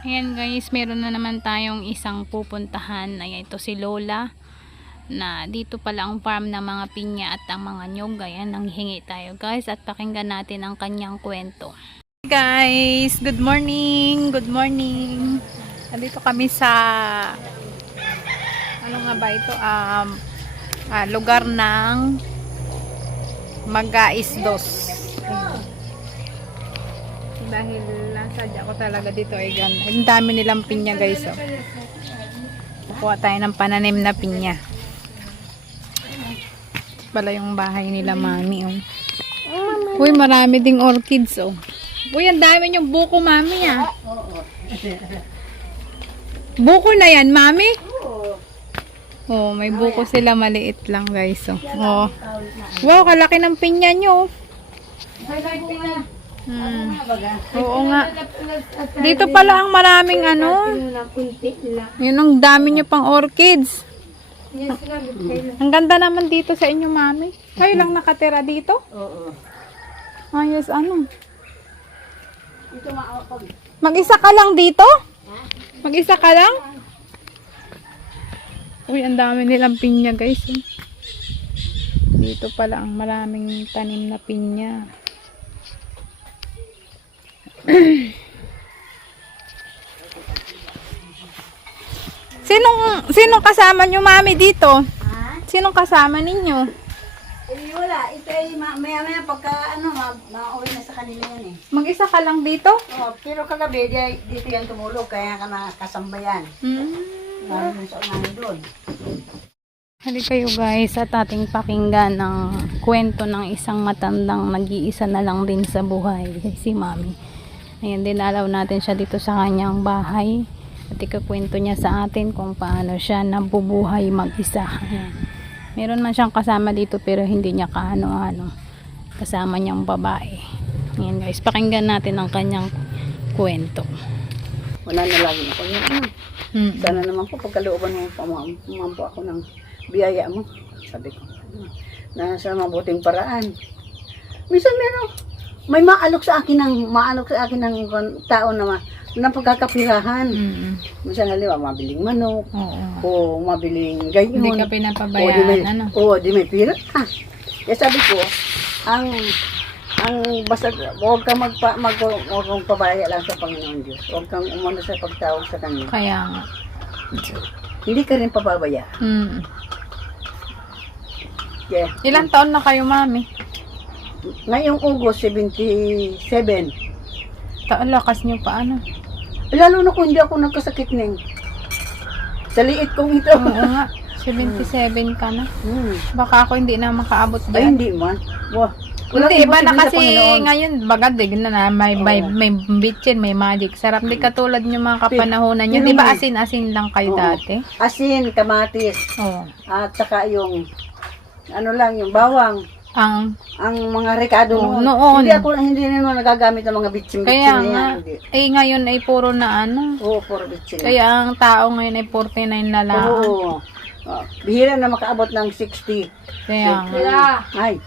Ayan guys, meron na naman tayong isang pupuntahan. Ayan, ito si Lola. Na dito pala ang farm ng mga pinya at ang mga nyog. Ayan, nanghihingi tayo guys. At pakinggan natin ang kanyang kwento. Hey guys, good morning. Good morning. Nandito kami sa ano nga ba ito? Lugar ng Magaisdos. Dahil nasadya ko talaga dito ay ganda. Ang dami nilang pinya guys. Oh. Kukuha tayo ng pananim na pinya. Pala yung bahay nila mami. Oh. Uy, marami ding orchids. Oh. Uy, ang dami yung buko mami. Ah. Buko na yan mami? Oh, may buko sila maliit lang guys. Oh. Oh. Wow, kalaki ng pinya nyo. Oo nga. Dito pala ang maraming ano. Yun ang dami nyo pang orchids. Ang ganda naman dito sa inyo, mami. Kayo lang nakatira dito? Oo. Ayos, ano? Mag-isa ka lang dito? Mag-isa ka lang? Uy, ang dami nilang pinya, guys. Dito pala ang maraming tanim na pinya. Sinong kasama nyo mami dito? Ha? Sinong kasama ninyo? Eh, wala. Ito ay maya-maya pagka mauwi na sa kanila yan eh. Mag-isa ka lang dito? Oh, pero kagabi, dito yan tumulog. Kaya ka nakasambayan. Maraming sa unahin doon. Hali kayo guys at ating pakinggan ang kwento ng isang matandang nag-iisa na lang din sa buhay. Si mami. Ayan, dinalaw natin siya dito sa kanyang bahay. At ikakwento niya sa atin kung paano siya nabubuhay mag-isa. Ayan. Meron man siyang kasama dito pero hindi niya kaano-ano. Kasama niyang babae. Ayan guys, pakinggan natin ang kanyang kwento. Wala na lagi ako yan. Sana naman po pagkalooban mo pamampo ako ng biyaya mo. Sabi ko. Nasa mabuting paraan. Minsan may maalok sa akin ng tao na pagkakapirahan. Minsan halimbawa mabiling manok, o mabiling gayon. Hindi ka pinapabayaan, ano? Oo, di may pira. Kaya sabi ko, ang basta huwag kang magpabaya lang sa Panginoon Diyos. Huwag kang umano sa pagtawag sa Kanya. Kaya nga. Hindi ka rin pababaya. Yeah. Ilang taon na kayo mami? Ngayong August 77. Lakas niyo pa ano? Lalo na kung hindi ako nagkasakit ning. Sa liit kong ito. Oo nga. 77 ka na. Baka ako hindi na makaabot Ay, dyan. hindi man. Wah. Hindi, iba na kasi ngayon, bagad na may bitchin, may magic. Sarap, di katulad yung mga kapanahonan nyo. Di ba asin-asin lang kayo dati? Asin, kamatis. Oo. At saka yung, ano lang, yung bawang. Ang mga rekado noon. Hindi na nagagamit ng mga bitchin. Kaya nga, ngayon ay puro na ano. Oo, puro bitchin. Kaya ang tao ngayon ay 49 na lang. Oo. Bihira na makaabot ng 60. Kaya nga. Ay.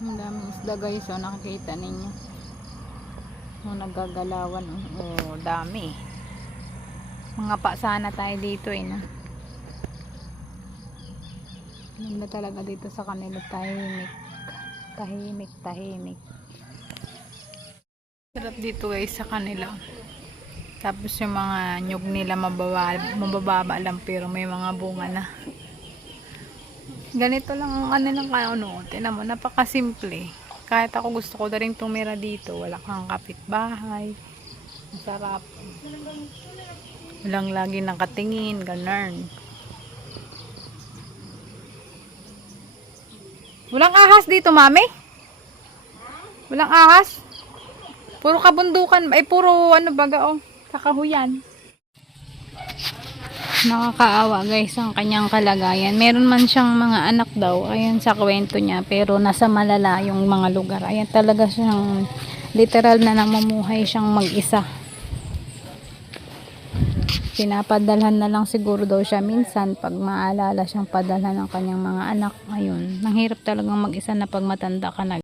Ang daming isda guys, oh, nakikita ninyo. Oh, nagagalawan. Oh, dami. Mga pa sana tayo dito eh, na. Ganda talaga dito sa kanila, tahimik. Sarap dito guys sa kanila. Tapos yung mga nyug nila mabababa lang pero may mga bunga na. Ganito lang ang kanilang ano. Tingnan mo, napakasimple. Kahit ako gusto ko na rin tumira dito. Wala kang kapitbahay. Masarap. Walang lagi nakatingin. Ganun. Walang ahas dito, mami? Walang ahas? Puro kabundukan, ay puro ano baga oh, kakahuyan. Nakakaawa guys ang kanyang kalagayan. Meron man siyang mga anak daw, ayan sa kwento niya, pero nasa malalayong mga lugar. Ayan talaga siyang literal na namumuhay siyang mag-isa. Pinapadalhan na lang siguro daw siya minsan pag maalala siyang padalhan ng kanyang mga anak. Ayun, nanghirap talagang mag-isa na pag matanda ka na.